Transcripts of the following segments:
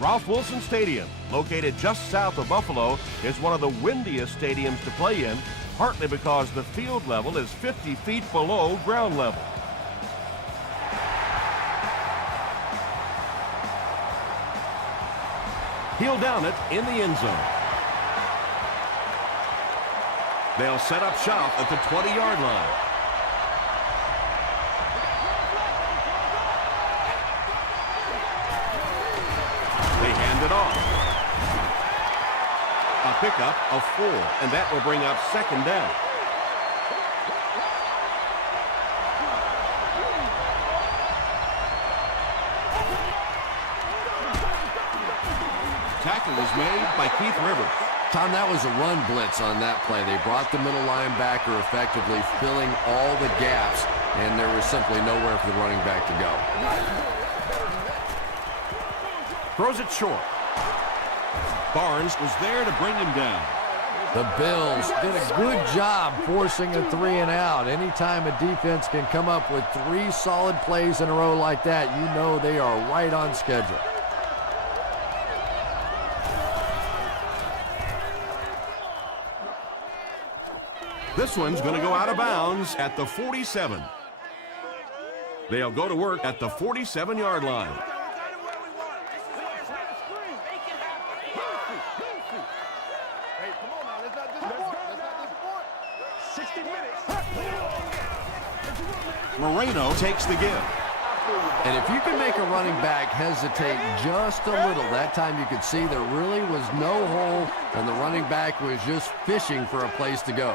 Ralph Wilson Stadium, located just south of Buffalo, is one of the windiest stadiums to play in, partly because the field level is 50 feet below ground level. He'll down it in the end zone. They'll set up shop at the 20-yard line. They hand it off. A pickup of 4, and that will bring up second down. Tackle was made by Keith Rivers. Tom, that was a run blitz on that play. They brought the middle linebacker effectively, filling all the gaps, and there was simply nowhere for the running back to go. Throws it short. Barnes was there to bring him down. The Bills did a good job forcing a 3 and out. Anytime a defense can come up with 3 solid plays in a row like that, you know they are right on schedule. This one's going to go out of bounds at the 47. They'll go to work at the 47-yard line. Moreno takes the give. And if you can make a running back hesitate just a little, that time you could see there really was no hole, and the running back was just fishing for a place to go.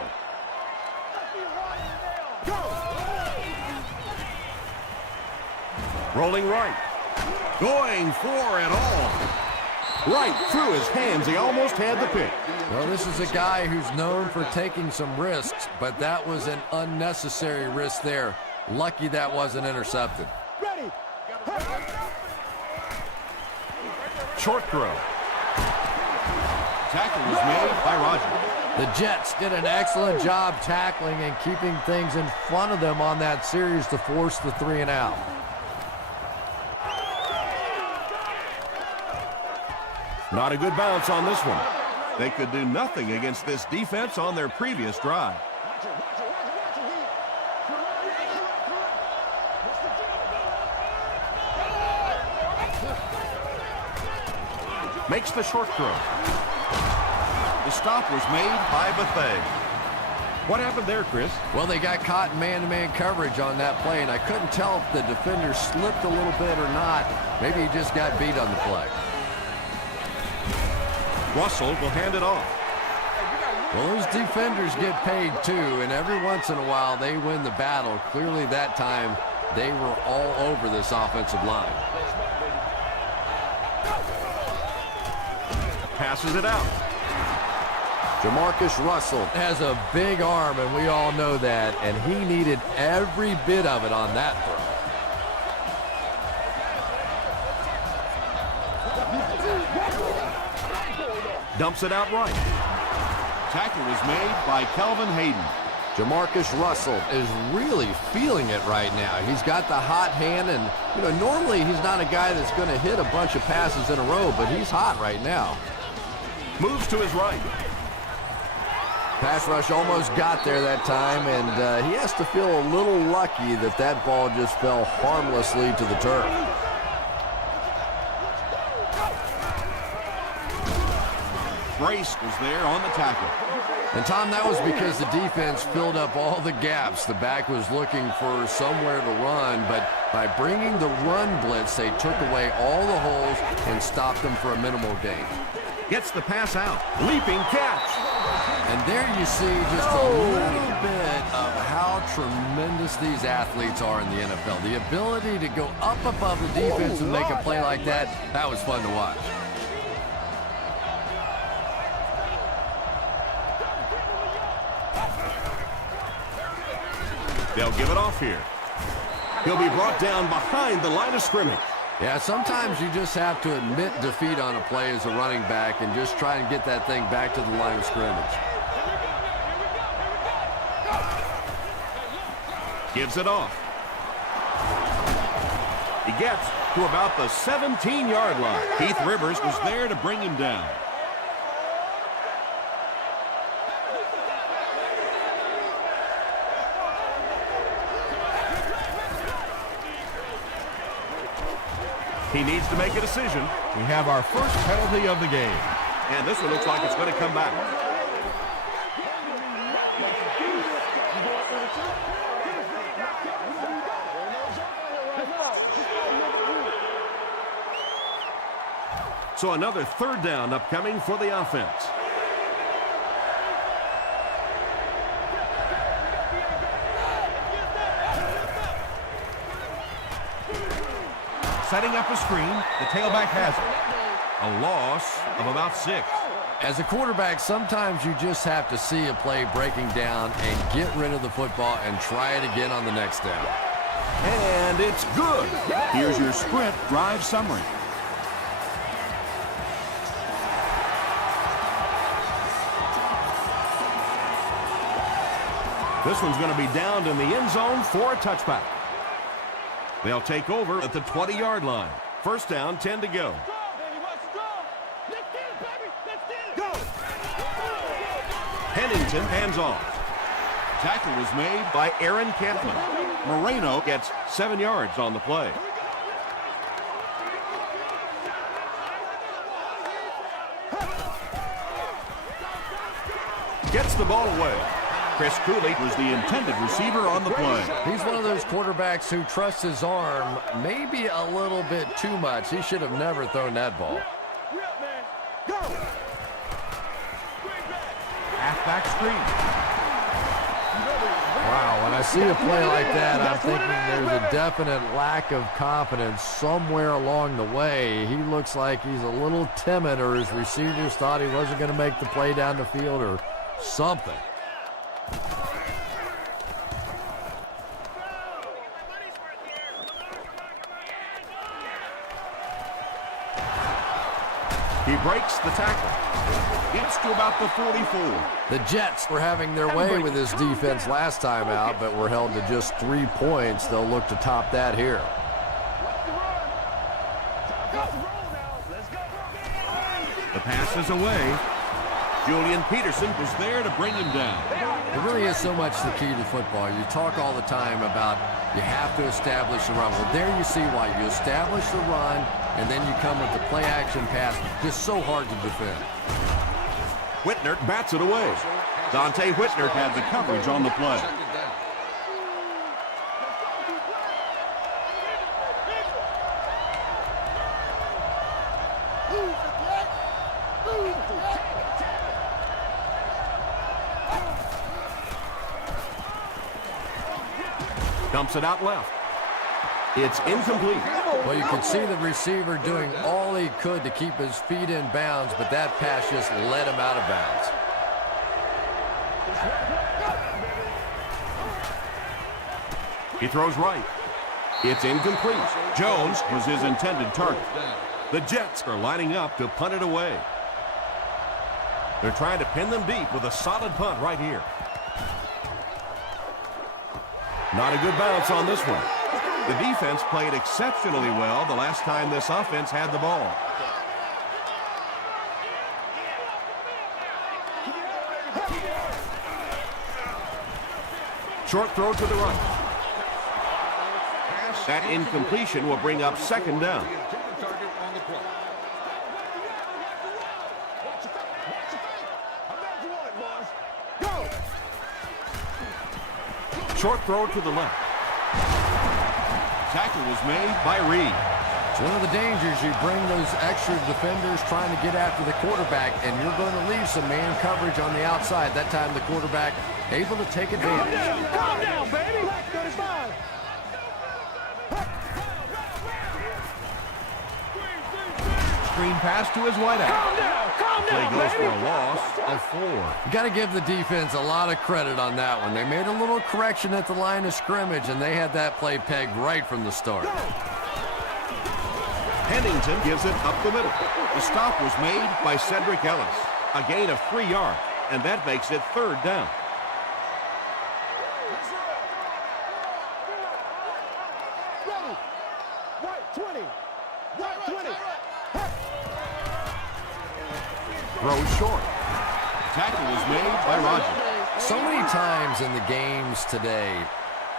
Rolling right. Going for it all. Right through his hands. He almost had the pick. Well, this is a guy who's known for taking some risks, but that was an unnecessary risk there. Lucky that wasn't intercepted. Short throw. Tackle was made by Rodgers. The Jets did an excellent job tackling and keeping things in front of them on that series to force the 3 and out. Not a good bounce on this one. They could do nothing against this defense on their previous drive. Makes the short throw. The stop was made by Bethea. What happened there, Chris? Well, they got caught in man-to-man coverage on that play, and I couldn't tell if the defender slipped a little bit or not. Maybe he just got beat on the play. Russell will hand it off. Well, those defenders get paid too, and every once in a while they win the battle. Clearly that time they were all over this offensive line. Passes it out. Jamarcus Russell has a big arm, and we all know that, and he needed every bit of it on that throw. Dumps it out right. Tackle was made by Kelvin Hayden. Jamarcus Russell is really feeling it right now. He's got the hot hand, and normally he's not a guy that's going to hit a bunch of passes in a row, but he's hot right now. Moves to his right. Pass rush almost got there that time, and he has to feel a little lucky that that ball just fell harmlessly to the turf. Brace was there on the tackle. And, Tom, that was because the defense filled up all the gaps. The back was looking for somewhere to run, but by bringing the run blitz, they took away all the holes and stopped them for a minimal gain. Gets the pass out. Leaping catch. And there you see just a little bit of how tremendous these athletes are in the NFL. The ability to go up above the defense and make a play like that, that was fun to watch. They'll give it off here. He'll be brought down behind the line of scrimmage. Yeah, sometimes you just have to admit defeat on a play as a running back and just try and get that thing back to the line of scrimmage. Gives it off. He gets to about the 17-yard line. Keith Rivers was there to bring him down. He needs to make a decision. We have our first penalty of the game. And this one looks like it's going to come back. So another third down upcoming for the offense. Setting up a screen. The tailback has it. A loss of about 6. As a quarterback, sometimes you just have to see a play breaking down and get rid of the football and try it again on the next down. And it's good. Here's your sprint drive summary. This one's going to be downed in the end zone for a touchback. They'll take over at the 20-yard line. First down, 10 to go. Pennington hands off. Tackle was made by Aaron Kampman. Moreno gets 7 yards on the play. Gets the ball away. Chris Cooley was the intended receiver on the play. He's one of those quarterbacks who trusts his arm maybe a little bit too much. He should have never thrown that ball. Halfback screen. Wow, when I see a play like that, I'm thinking there's a definite lack of confidence somewhere along the way. He looks like he's a little timid, or his receivers thought he wasn't going to make the play down the field or something. He breaks the tackle. Gets to about the 44. The Jets were having their way with this defense last time out, but were held to just 3 points. They'll look to top that here. The pass is away. Julian Peterson was there to bring him down. It really is so much the key to football. You talk all the time about you have to establish the run. Well, there you see why. You establish the run, and then you come with the play-action pass. Just so hard to defend. Whitner bats it away. Dante Whitner had the coverage on the play. Dumps it out left. It's incomplete. Well, you could see the receiver doing all he could to keep his feet in bounds, but that pass just let him out of bounds. He throws right. It's incomplete. Jones was his intended target. The Jets are lining up to punt it away. They're trying to pin them deep with a solid punt right here. Not a good bounce on this one. The defense played exceptionally well the last time this offense had the ball. Short throw to the right. That incompletion will bring up second down. Short throw to the left. Tackle was made by Reed. It's one of the dangers. You bring those extra defenders trying to get after the quarterback, and you're going to leave some man coverage on the outside. That time the quarterback able to take advantage. Calm down, baby. Screen pass to his wideout. Calm down, Play goes baby. for a loss of 4. You got to give the defense a lot of credit on that one. They made a little correction at the line of scrimmage, and they had that play pegged right from the start. Pennington gives it up the middle. The stop was made by Cedric Ellis. A gain of 3 yards, and that makes it third down. Ready. Right, 20. throws short. Tackle was made by Rodgers. So many times in the games today,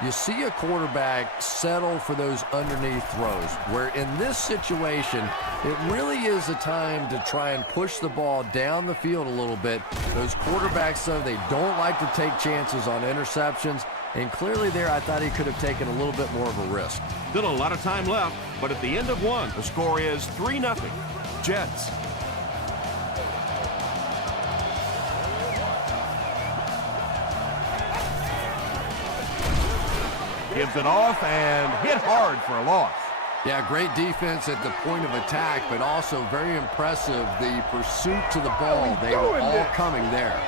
you see a quarterback settle for those underneath throws, where in this situation, it really is a time to try and push the ball down the field a little bit. Those quarterbacks, though, they don't like to take chances on interceptions, and clearly there I thought he could have taken a little bit more of a risk. Still a lot of time left, but at the end of one, the score is 3-0. Jets. Gives it off and hit hard for a loss. Yeah, great defense at the point of attack, but also very impressive the pursuit to the ball. They were all coming there.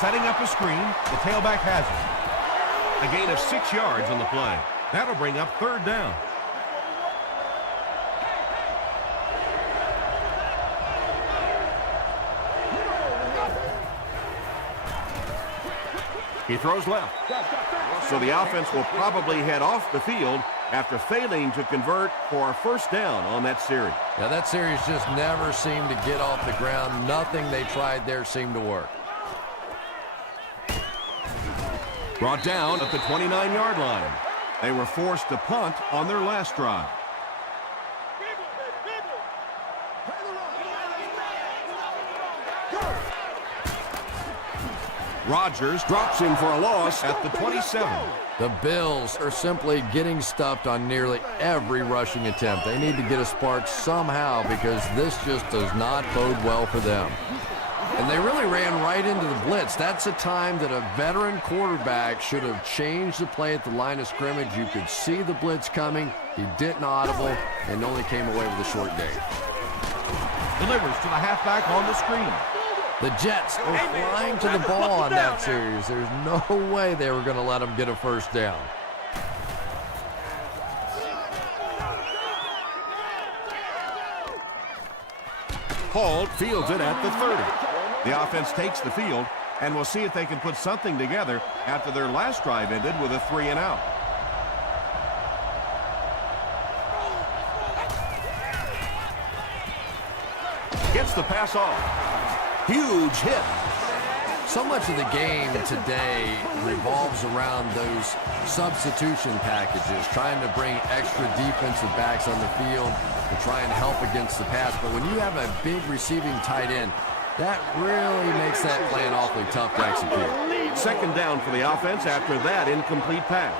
Setting up a screen, the tailback has it. A gain of 6 yards on the play. That'll bring up 3rd down. He throws left. So the offense will probably head off the field after failing to convert for a 1st down on that series. Now that series just never seemed to get off the ground. Nothing they tried there seemed to work. Brought down at the 29-yard line. They were forced to punt on their last drive. Rodgers drops him for a loss at the 27. The Bills are simply getting stuffed on nearly every rushing attempt. They need to get a spark somehow because this just does not bode well for them. And they really ran right into the blitz. That's a time that a veteran quarterback should have changed the play at the line of scrimmage. You could see the blitz coming. He didn't audible and only came away with a short gain. Delivers to the halfback on the screen. The Jets were flying to the ball on that series. There's no way they were going to let them get a 1st down. Hall fields it at the 30. The offense takes the field, and we'll see if they can put something together after their last drive ended with a 3-and-out. Gets the pass off. Huge hit. So much of the game today revolves around those substitution packages, trying to bring extra defensive backs on the field to try and help against the pass. But when you have a big receiving tight end, that really makes that plan awfully tough to execute. 2nd down for the offense after that incomplete pass.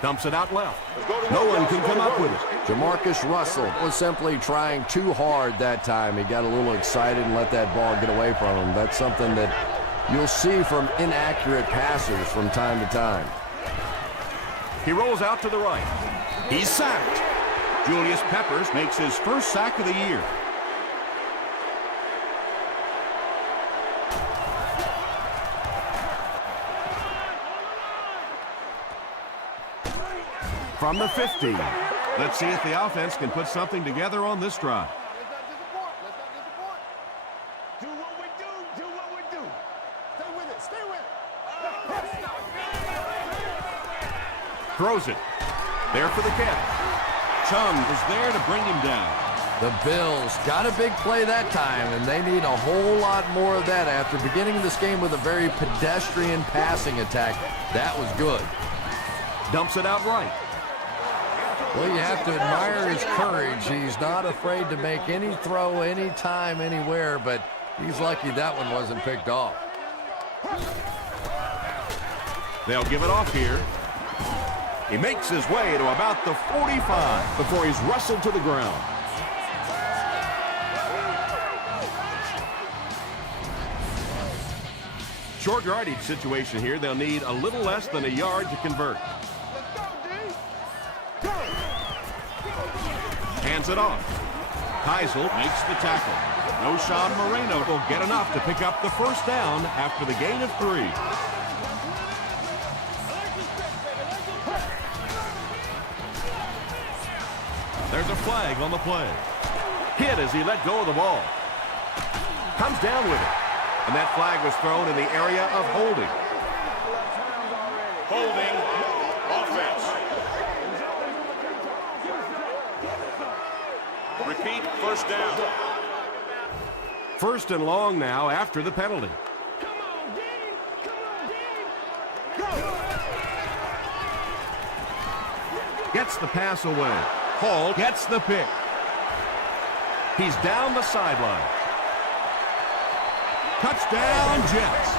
Dumps it out left. No one can come up with it. Jamarcus Russell was simply trying too hard that time. He got a little excited and let that ball get away from him. That's something that you'll see from inaccurate passers from time to time. He rolls out to the right. He's sacked. Julius Peppers makes his 1st sack of the year. From the 50. Let's see if the offense can put something together on this drive. Do what we do. Do what we do. Stay with it. Stay with it. Throws it. There for the catch. Chung is there to bring him down. The Bills got a big play that time, and they need a whole lot more of that after beginning this game with a very pedestrian passing attack. That was good. Dumps it out right. Well, you have to admire his courage. He's not afraid to make any throw, anytime, anywhere, but he's lucky that one wasn't picked off. They'll give it off here. He makes his way to about the 45 before he's wrestled to the ground. Short yardage situation here. They'll need a little less than a yard to convert. Hands it off. Heisel makes the tackle. Noshawn Moreno will get enough to pick up the 1st down after the gain of 3. There's a flag on the play. Hit as he let go of the ball. Comes down with it. And that flag was thrown in the area of holding. Holding. Offense. Repeat, first down. First and long now after the penalty. Gets the pass away. Hall gets the pick. He's down the sideline. Touchdown, Jets.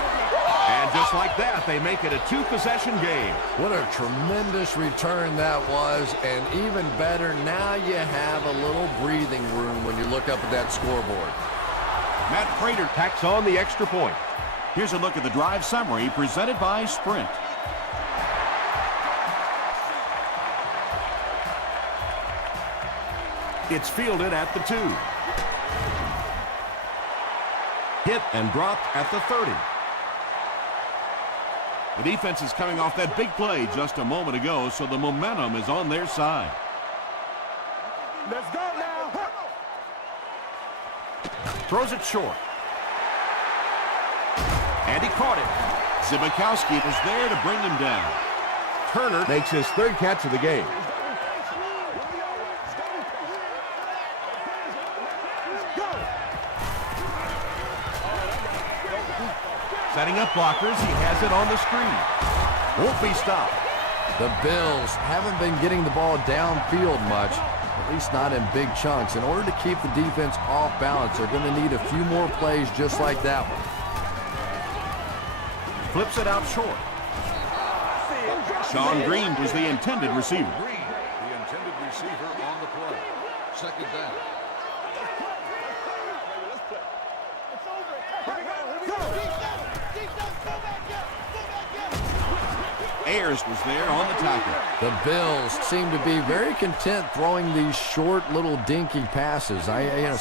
And just like that, they make it a two-possession game. What a tremendous return that was, and even better, now you have a little breathing room when you look up at that scoreboard. Matt Prater tacks on the extra point. Here's a look at the drive summary presented by Sprint. It's fielded at the 2. Hit and dropped at the 30. The defense is coming off that big play just a moment ago, so the momentum is on their side. Let's go now. Throws it short. And he caught it. Zibikowski was there to bring him down. Turner makes his third catch of the game. Setting up blockers, he has it on the screen. Won't be stopped. The Bills haven't been getting the ball downfield much, at least not in big chunks. In order to keep the defense off balance, they're going to need a few more plays just like that one. Flips it out short. Sean Green was the intended receiver. Green, the intended receiver on the play. Second down. Ayers was there on the tackle. The Bills seem to be very content throwing these short little dinky passes.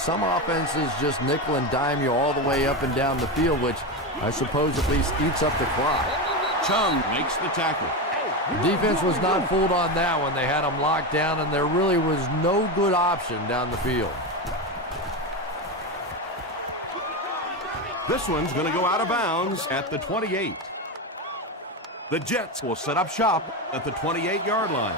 Some offenses just nickel and dime you all the way up and down the field, which I suppose at least eats up the clock. Chung makes the tackle. Defense was not fooled on that one. They had them locked down, and there really was no good option down the field. This one's going to go out of bounds at the 28. The Jets will set up shop at the 28-yard line.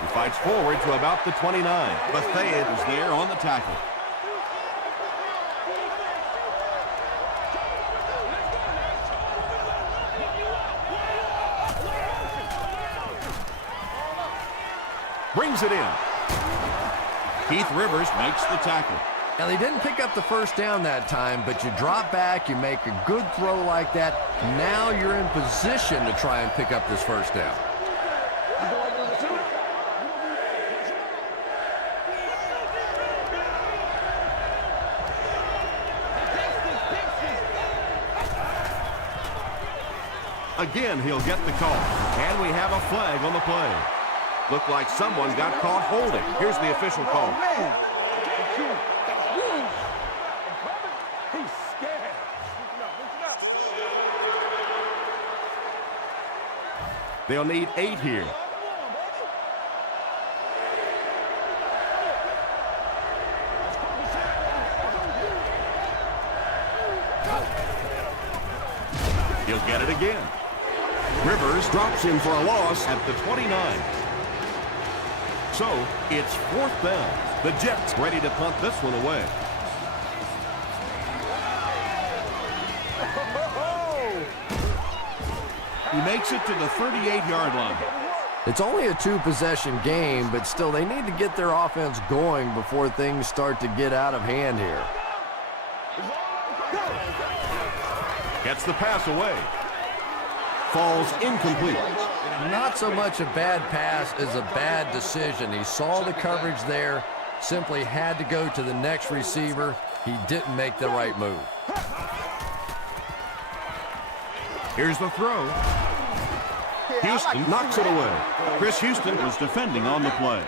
He fights forward to about the 29. Bethea is there on the tackle. Brings it in. Keith Rivers makes the tackle. Now, they didn't pick up the first down that time, but you drop back, you make a good throw like that. Now you're in position to try and pick up this first down. Again, he'll get the call. And we have a flag on the play. Looked like someone got caught holding. Here's the official call. He's scared. They'll need 8 here. He'll get it again. Rivers drops him for a loss at the 29. So, it's 4th down. The Jets ready to punt this one away. He makes it to the 38-yard line. It's only a two-possession game, but still, they need to get their offense going before things start to get out of hand here. Gets the pass away. Falls incomplete. Not so much a bad pass as a bad decision. He saw the coverage there, simply had to go to the next receiver. He didn't make the right move. Here's the throw. Houston knocks it away. Chris Houston was defending on the play.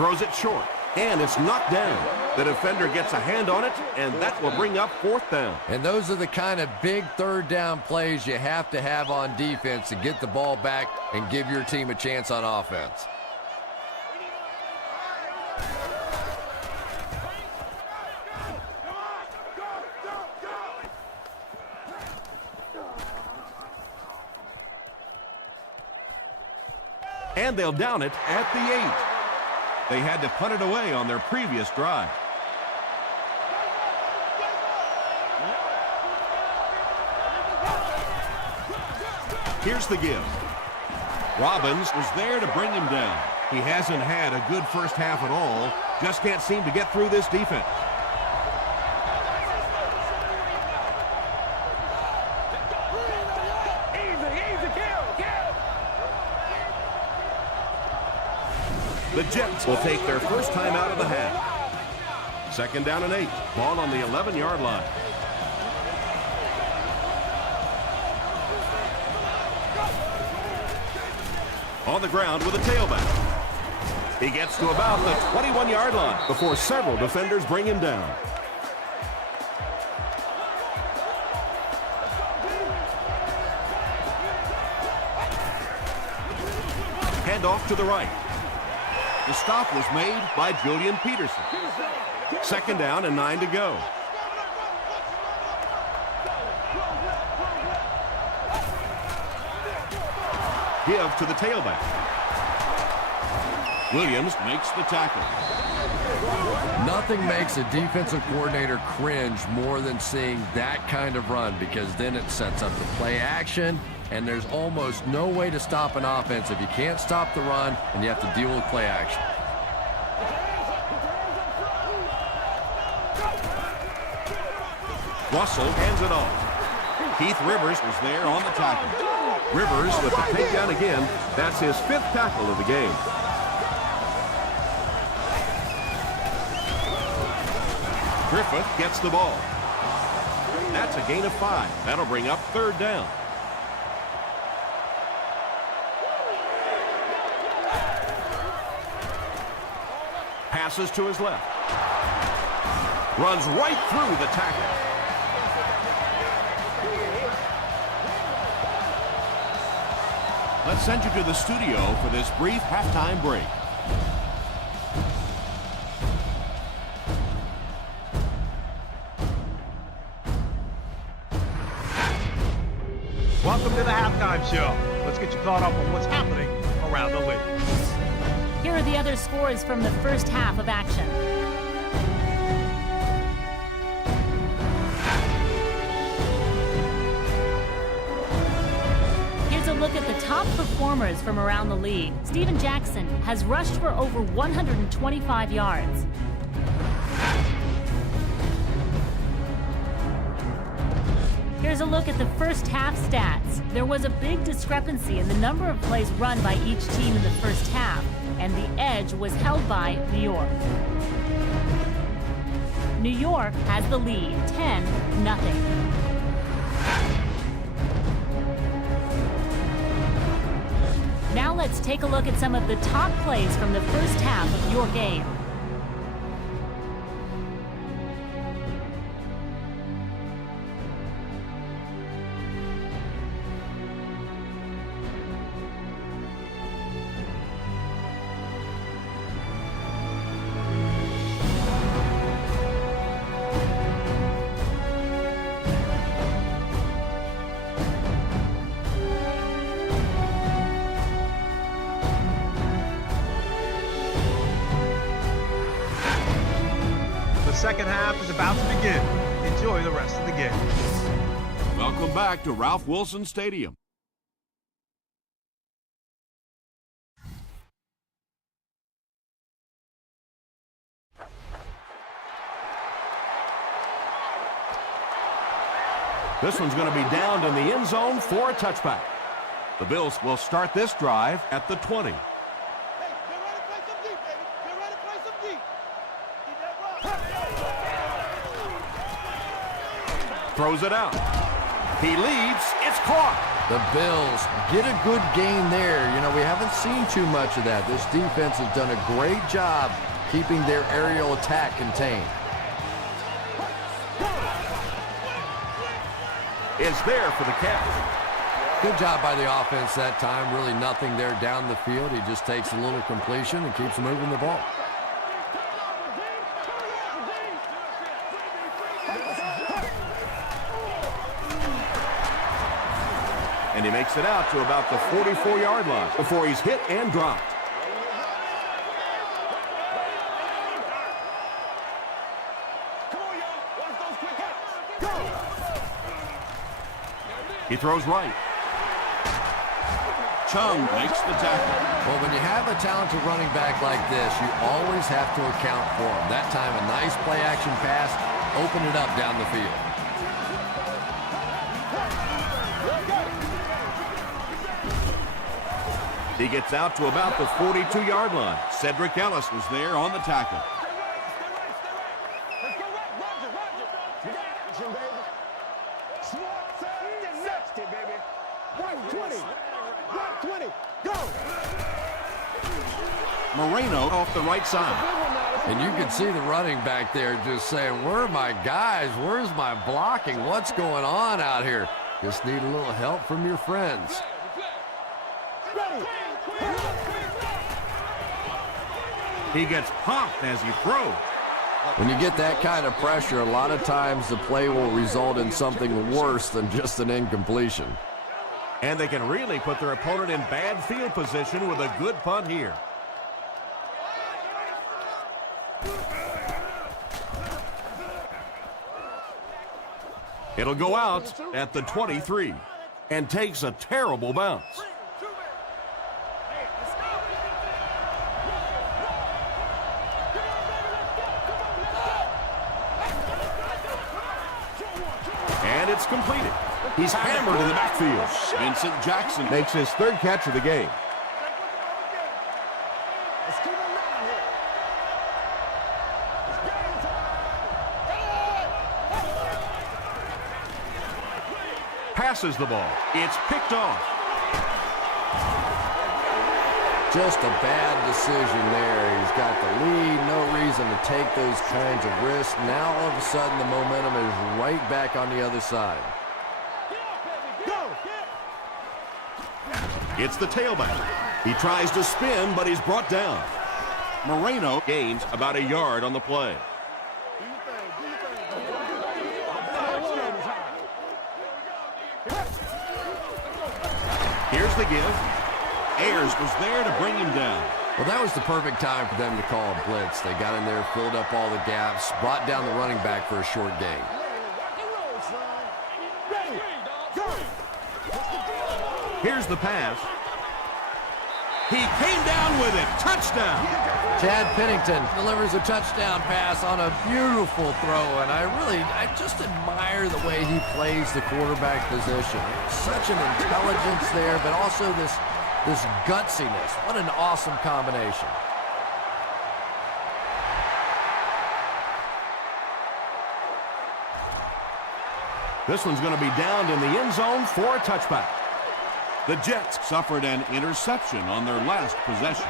Throws it short, and it's knocked down. The defender gets a hand on it, and that will bring up 4th down. And those are the kind of big 3rd down plays you have to have on defense to get the ball back and give your team a chance on offense. And they'll down it at the 8. They had to punt it away on their previous drive. Here's the give. Robbins was there to bring him down. He hasn't had a good first half at all. Just can't seem to get through this defense. The Jets will take their first time out of the half. 2nd down and 8. Ball on the 11-yard line. On the ground with a tailback. He gets to about the 21-yard line before several defenders bring him down. Hand off to the right. The stop was made by Julian Peterson. 2nd down and 9 to go. Give to the tailback. Williams makes the tackle. Nothing makes a defensive coordinator cringe more than seeing that kind of run, because then it sets up the play action, and there's almost no way to stop an offense if you can't stop the run and you have to deal with play action. Russell hands it off. Keith Rivers was there on the tackle. Rivers with the takedown again. That's his 5th tackle of the game. Griffith gets the ball. That's a gain of 5. That'll bring up 3rd down. Passes to his left. Runs right through the tackle. Let's send you to the studio for this brief halftime break. Welcome to the halftime show. Let's get you caught up on what's happening around the league. Here are the other scores from the first half of action. Here's a look at the top performers from around the league. Steven Jackson has rushed for over 125 yards. Here's a look at the first half stats. There was a big discrepancy in the number of plays run by each team in the first half, and the edge was held by New York. New York has the lead, 10-0. Now let's take a look at some of the top plays from the first half of your game. The second half is about to begin. Enjoy the rest of the game. Welcome back to Ralph Wilson Stadium. This one's going to be downed in the end zone for a touchback. The Bills will start this drive at the 20. Throws it out. He leaps. It's caught. The Bills get a good gain there. You know, we haven't seen too much of that. This defense has done a great job keeping their aerial attack contained. It's there for the catch. Good job by the offense that time. Really nothing there down the field. He just takes a little completion and keeps moving the ball. And he makes it out to about the 44-yard line before he's hit and dropped. He throws right. Chung makes the tackle. Well, when you have a talented running back like this, you always have to account for him. That time, a nice play-action pass, open it up down the field. He gets out to about the 42-yard line. Cedric Ellis was there on the tackle. Moreno off the right side. And you can see the running back there just saying, where are my guys? Where's my blocking? What's going on out here? Just need a little help from your friends. He gets popped as he throws. When you get that kind of pressure, a lot of times the play will result in something worse than just an incompletion. And they can really put their opponent in bad field position with a good punt here. It'll go out at the 23 and takes a terrible bounce. And it's completed. He's hammered in the backfield. Vincent Jackson Makes his third catch of the game. passes the ball. It's picked off. Just a bad decision there. He's got the lead, no reason to take those kinds of risks. Now all of a sudden the momentum is right back on the other side. It's the tailback. He tries to spin, but he's brought down. Moreno gains about a yard on the play. Here's the give. Ayers was there to bring him down. Well, that was the perfect time for them to call a blitz. They got in there, filled up all the gaps, brought down the running back for a short gain. Here's the pass. He came down with it. Touchdown. Chad Pennington delivers a touchdown pass on a beautiful throw, and I just admire the way he plays the quarterback position. Such an intelligence there, but also this gutsiness. What an awesome combination. This one's going to be downed in the end zone for a touchback. The Jets suffered an interception on their last possession.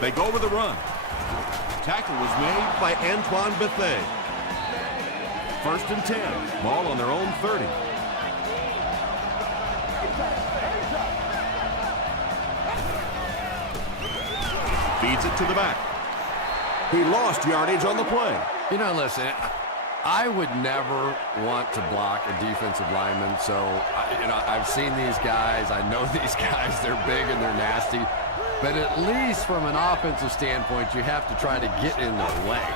They go with the run. Tackle was made by Antoine Bethea. 1st and 10. Ball on their own 30. Feeds it to the back. He lost yardage on the play. You know, listen, I would never want to block a defensive lineman, so, I've seen these guys. I know these guys. They're big and they're nasty. But at least from an offensive standpoint, you have to try to get in their way.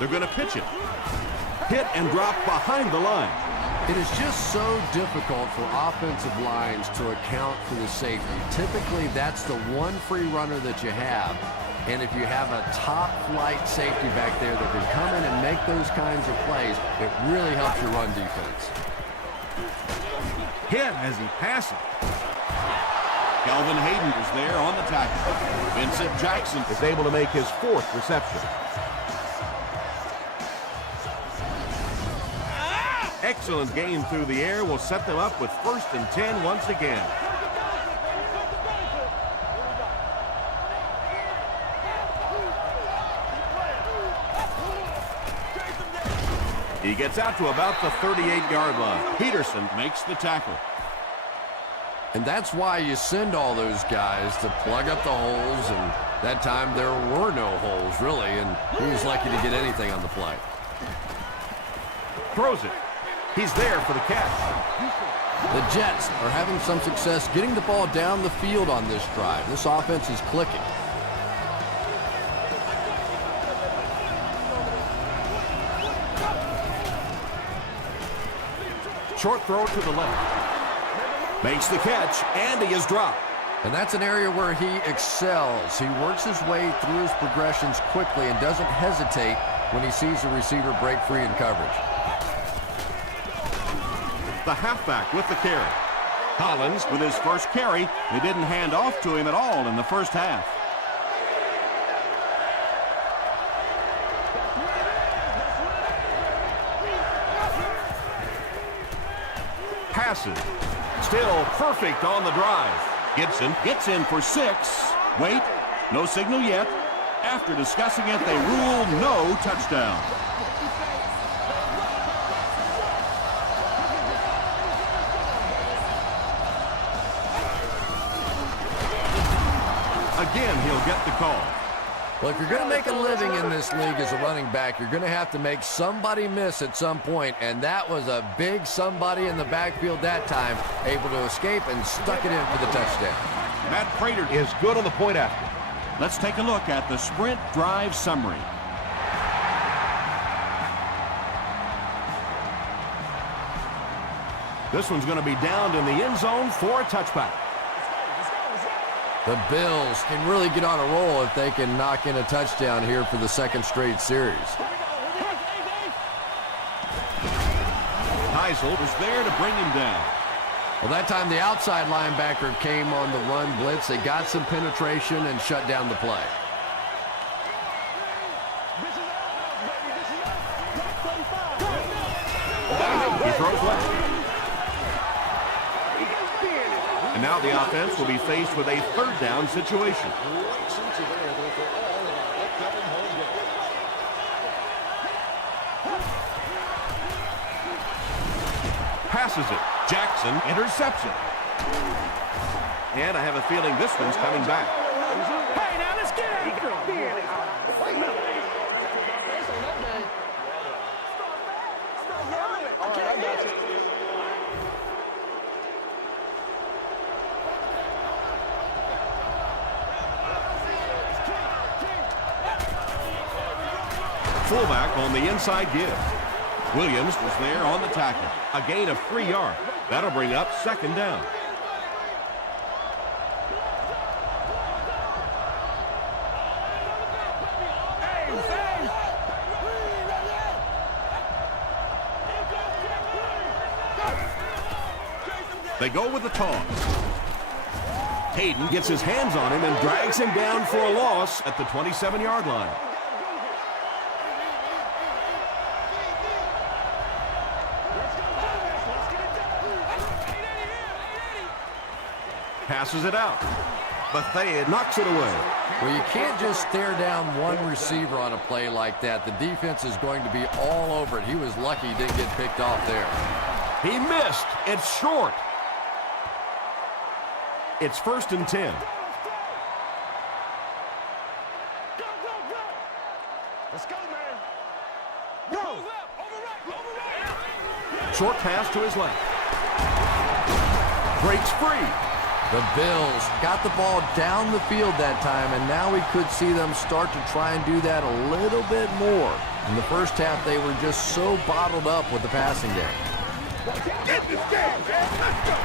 They're going to pitch it. Hit and drop behind the line. It is just so difficult for offensive lines to account for the safety. Typically, that's the one free runner that you have. And if you have a top-flight safety back there that can come in and make those kinds of plays, it really helps your run defense. Hit as he passes. Kelvin Hayden was there on the tackle. Vincent Jackson Is able to make his 4th reception. excellent game through the air will set them up with 1st and 10 once again. He gets out to about the 38-yard line. Peterson makes the tackle. And that's why you send all those guys to plug up the holes, and that time there were no holes, really, and he was lucky to get anything on the play. Throws it. He's there for the catch. The Jets are having some success getting the ball down the field on this drive. This offense is clicking. Short throw to the left. Makes the catch, and he is dropped. And that's an area where he excels. He works his way through his progressions quickly and doesn't hesitate when he sees the receiver break free in coverage. The halfback with the carry. Collins with his first carry. They didn't hand off to him at all in the first half. Passes. Still perfect on the drive. Gibson gets in for 6. Wait, no signal yet. After discussing it, they rule no touchdown. Again, he'll get the call. Well, if you're going to make a living in this league as a running back, you're going to have to make somebody miss at some point, and that was a big somebody in the backfield that time, able to escape and stuck it in for the touchdown. Matt Prater Is good on the point after. Let's take a look at the sprint drive summary. This one's going to be downed in the end zone for a touchback. The Bills can really get on a roll if they can knock in a touchdown here for the 2nd straight series. Heisel was there to bring him down. Well, that time the outside linebacker came on the run blitz. They got some penetration and shut down the play. He throws left. And now the offense will be faced with a 3rd down situation. Passes it. Jackson interception. And I have a feeling this one's coming back. Hey, now let's get after him. Fullback on the inside give. Williams was there on the tackle. A gain of 3 yards. That'll bring up 2nd down. They go with the toss. Hayden gets his hands on him and drags him down for a loss at the 27-yard line. Passes it out. Bethea knocks it away. Well, you can't just stare down one receiver on a play like that. The defense is going to be all over it. He was lucky he didn't get picked off there. He missed. It's short. It's 1st and 10. Let's go, man. Go. Short pass to his left. Breaks free. The Bills got the ball down the field that time, and now we could see them start to try and do that a little bit more. In the first half, they were just so bottled up with the passing game. Get this game, man. Let's go.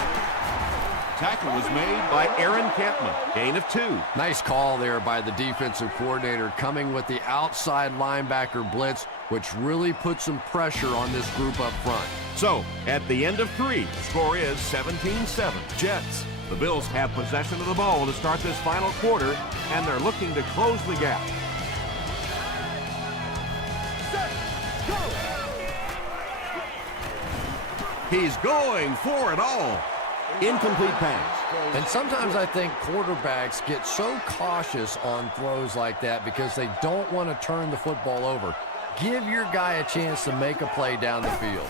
Tackle was made by Aaron Campman. Gain of 2. Nice call there by the defensive coordinator, coming with the outside linebacker blitz, which really put some pressure on this group up front. So, at the end of 3, the score is 17-7. Jets. The Bills have possession of the ball to start this final quarter, and they're looking to close the gap. He's going for it all. Incomplete pass. And sometimes I think quarterbacks get so cautious on throws like that because they don't want to turn the football over. Give your guy a chance to make a play down the field.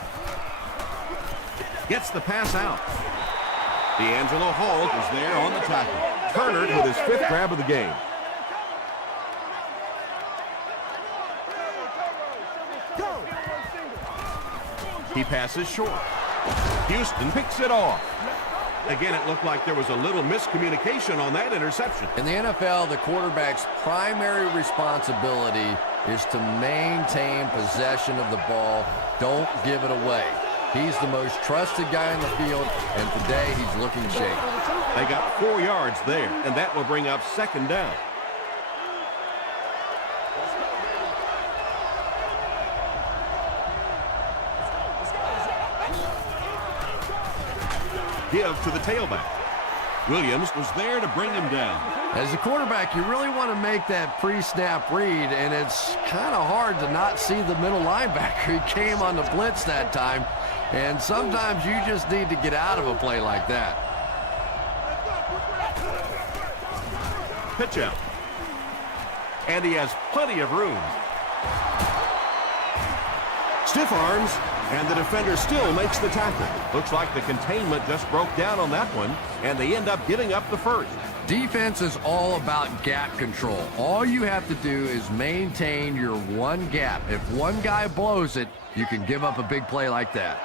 Gets the pass out. D'Angelo Hall is there on the tackle. Turner with his 5th grab of the game. He passes short. Houston picks it off. Again, it looked like there was a little miscommunication on that interception. In the NFL, the quarterback's primary responsibility is to maintain possession of the ball. Don't give it away. He's the most trusted guy in the field, and today he's looking shaky. They got 4 yards there, and that will bring up 2nd down. Give to the tailback. Williams was there to bring him down. As a quarterback, you really want to make that pre-snap read, and it's kind of hard to not see the middle linebacker. He came on the blitz that time, and sometimes you just need to get out of a play like that. Pitch out. And he has plenty of room. Stiff arms, and the defender still makes the tackle. Looks like the containment just broke down on that one, and they end up giving up the first. Defense is all about gap control. All you have to do is maintain your one gap. If one guy blows it, you can give up a big play like that.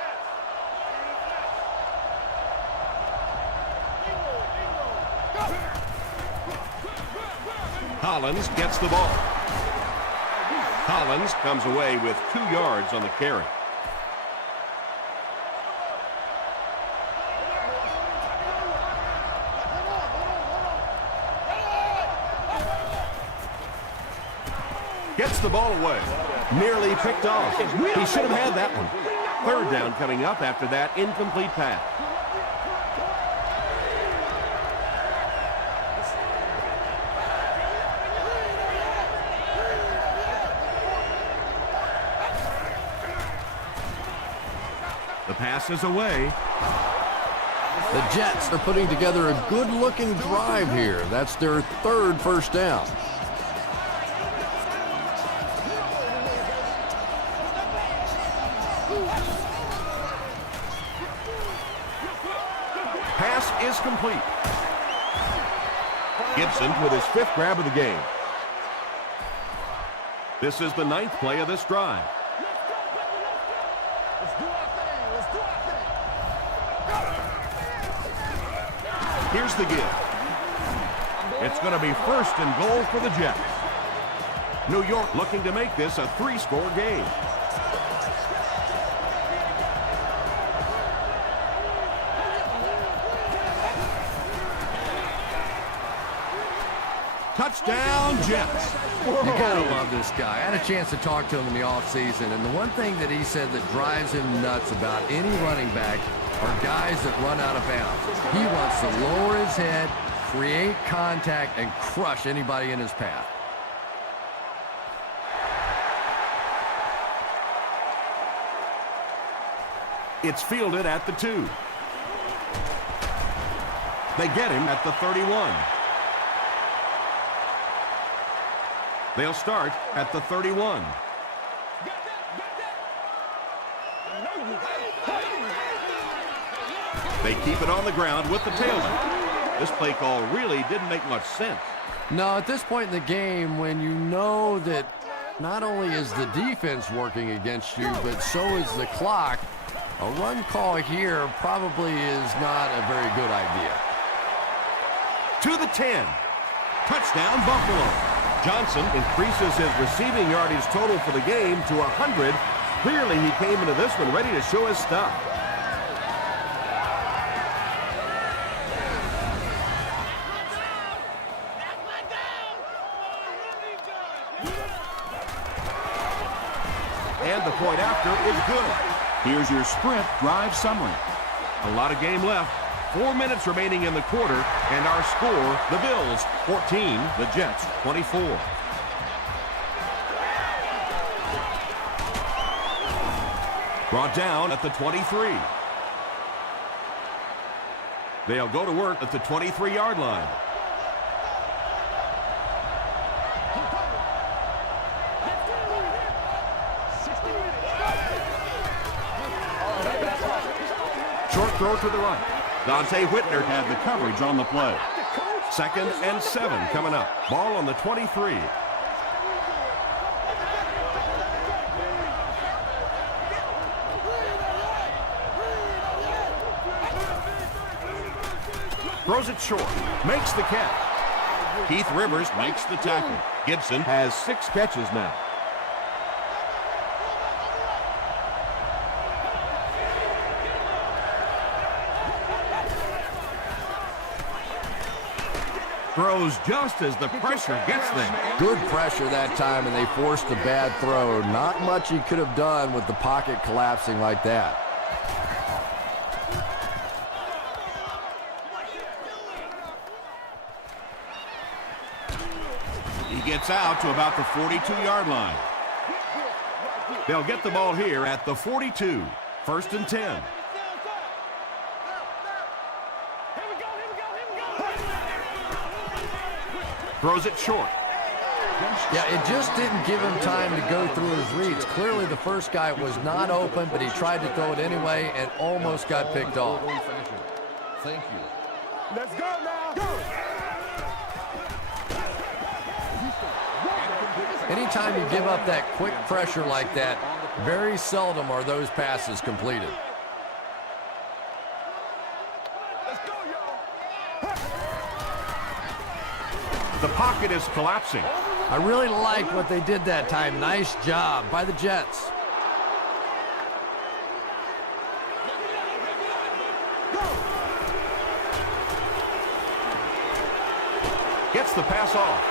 Collins gets the ball. Collins comes away with 2 yards on the carry. Gets the ball away. Nearly picked off. He should have had that one. 3rd down coming up after that incomplete pass. The pass is away. The Jets are putting together a good-looking drive here. That's their 3rd first down. Pass is complete. Gibson with his 5th grab of the game. This is the 9th play of this drive. Here's the give. It's going to be 1st and goal for the Jets. New York looking to make this a 3-score game. Touchdown, Jets. You gotta love this guy. I had a chance to talk to him in the offseason, and the one thing that he said that drives him nuts about any running back are guys that run out of bounds. He wants to lower his head, create contact, and crush anybody in his path. It's fielded at the 2. They get him at the 31. They'll start at the 31. They keep it on the ground with the tailback. This play call really didn't make much sense. No, at this point in the game, when you know that not only is the defense working against you, but so is the clock, a run call here probably is not a very good idea. To the 10. Touchdown, Buffalo. Johnson increases his receiving yardage total for the game to 100. Clearly, he came into this one ready to show his stuff. And the point after is good. Here's your sprint drive summary. A lot of game left. 4 minutes remaining in the quarter, and our score, the Bills 14, the Jets 24. Brought down at the 23. They'll go to work at the 23-yard line. Short throw to the right. Dante Whitner had the coverage on the play. 2nd and 7 coming up. Ball on the 23. Throws it short. Makes the catch. Keith Rivers makes the tackle. Gibson has 6 catches now. Throws just as the pressure gets there. Good pressure that time, and they forced a bad throw. Not much he could have done with the pocket collapsing like that. He gets out to about the 42-yard line. They'll get the ball here at the 42. 1st and 10. Throws it short. Yeah, it just didn't give him time to go through his reads. Clearly the first guy was not open, but he tried to throw it anyway and almost got picked off. Thank you. Let's go now. Go. Anytime you give up that quick pressure like that, very seldom are those passes completed. The pocket is collapsing. I really like what they did that time. Nice job by the Jets. Gets the pass off.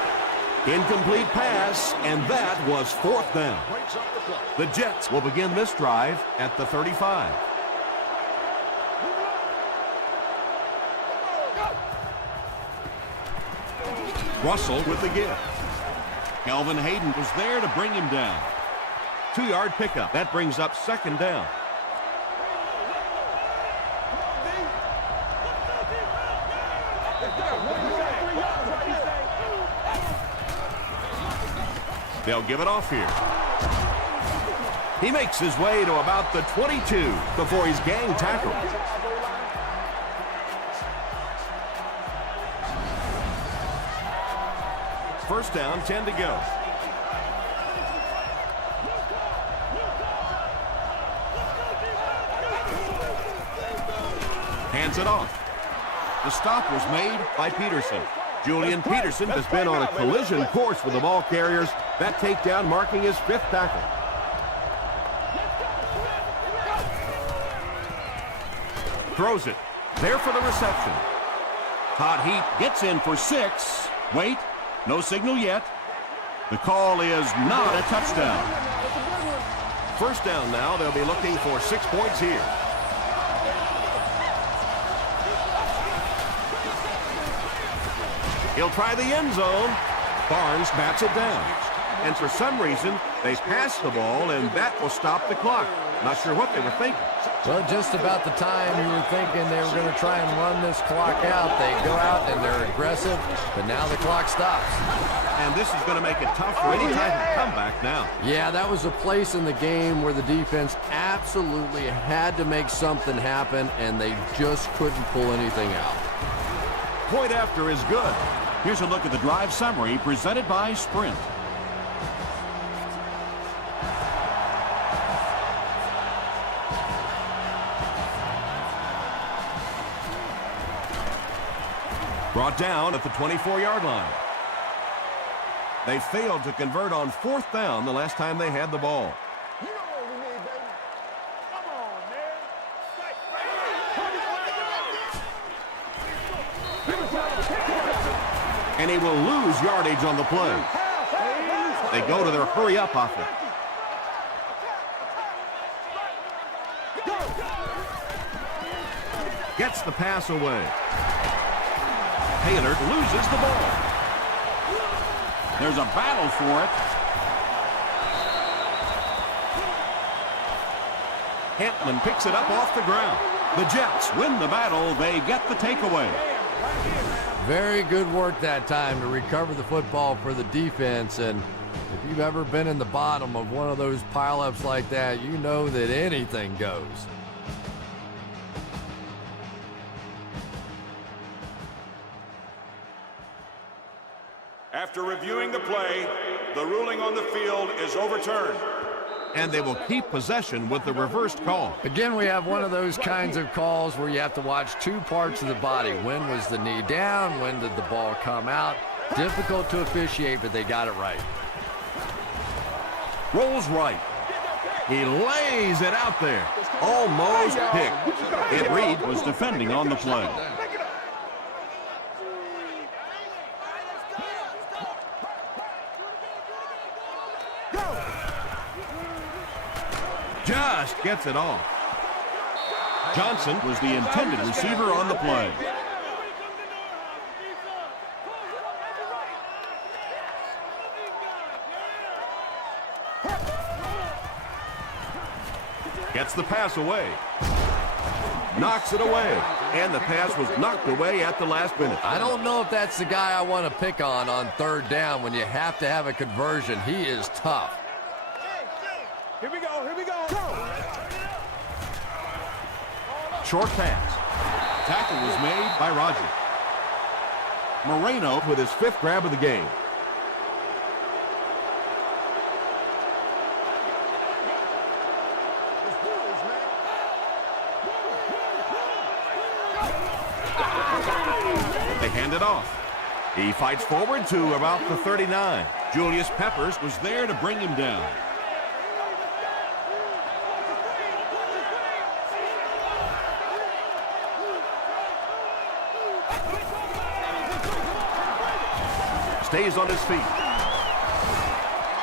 Incomplete pass, and that was 4th down. The Jets will begin this drive at the 35. Russell with the give. Kelvin Hayden was there to bring him down. 2-yard pickup. That brings up 2nd down. They'll give it off here. He makes his way to about the 22 before he's gang tackled. First down, 10 to go. Hands it off. The stop was made by Peterson. Julian Peterson has been on a collision course with the ball carriers. That takedown marking his 5th tackle. Throws it. There for the reception. Todd Heap gets in for 6. Wait. No signal yet. The call is not a touchdown. First down now. They'll be looking for 6 points here. He'll try the end zone. Barnes bats it down. And for some reason, they pass the ball, and that will stop the clock. Not sure what they were thinking. Well, just about the time you were thinking they were going to try and run this clock out. They go out and they're aggressive, but now the clock stops. And this is going to make it tough for any type of comeback now. Yeah, that was a place in the game where the defense absolutely had to make something happen, and they just couldn't pull anything out. Point after is good. Here's a look at the drive summary presented by Sprint. Brought down at the 24-yard line. They failed to convert on 4th down the last time they had the ball. You know what we need, baby. Come on, man. And he will lose yardage on the play. They go to their hurry-up offense. Gets the pass away. Taylor loses the ball. There's a battle for it. Hampman picks it up off the ground. The Jets win the battle. They get the takeaway. Very good work that time to recover the football for the defense. And if you've ever been in the bottom of one of those pileups like that, you know that anything goes. After reviewing the play, the ruling on the field is overturned. And they will keep possession with the reversed call. Again, we have one of those kinds of calls where you have to watch two parts of the body. When was the knee down? When did the ball come out? Difficult to officiate, but they got it right. Rolls right. He lays it out there. Almost picked. Ed Reed was defending on the play. Just gets it off. Johnson was the intended receiver on the play. Gets the pass away. Knocks it away. And the pass was knocked away at the last minute. I don't know if that's the guy I want to pick on third down when you have to have a conversion. He is tough. Here we go, here we go. Short pass. Tackle was made by Roger. Moreno with his 5th grab of the game. They hand it off. He fights forward to about the 39. Julius Peppers was there to bring him down. Stays on his feet.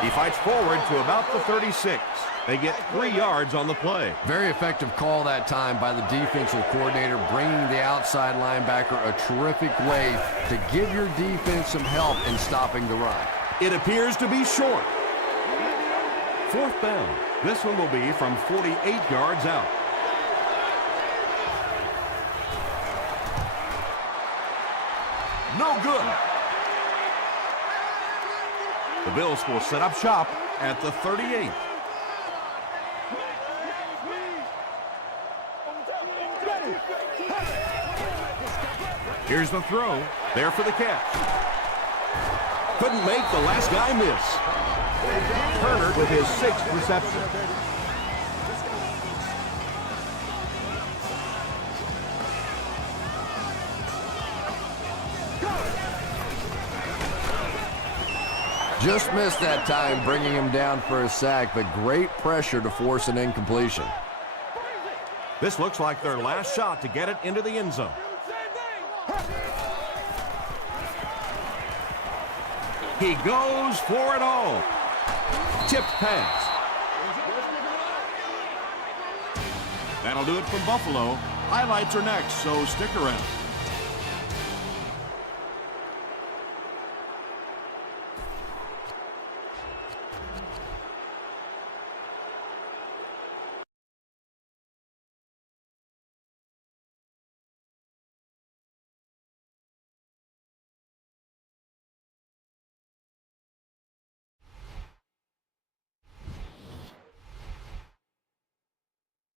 He fights forward to about the 36. They get 3 yards on the play. Very effective call that time by the defensive coordinator, bringing the outside linebacker a terrific way to give your defense some help in stopping the run. It appears to be short. 4th down. This one will be from 48 yards out. No good. The Bills will set up shop at the 38. Here's the throw. There for the catch. Couldn't make the last guy miss. Turner with his 6th reception. Just missed that time, bringing him down for a sack, but great pressure to force an incompletion. This looks like their last shot to get it into the end zone. He goes for it all. Tipped pass. That'll do it from Buffalo. Highlights are next, so stick around.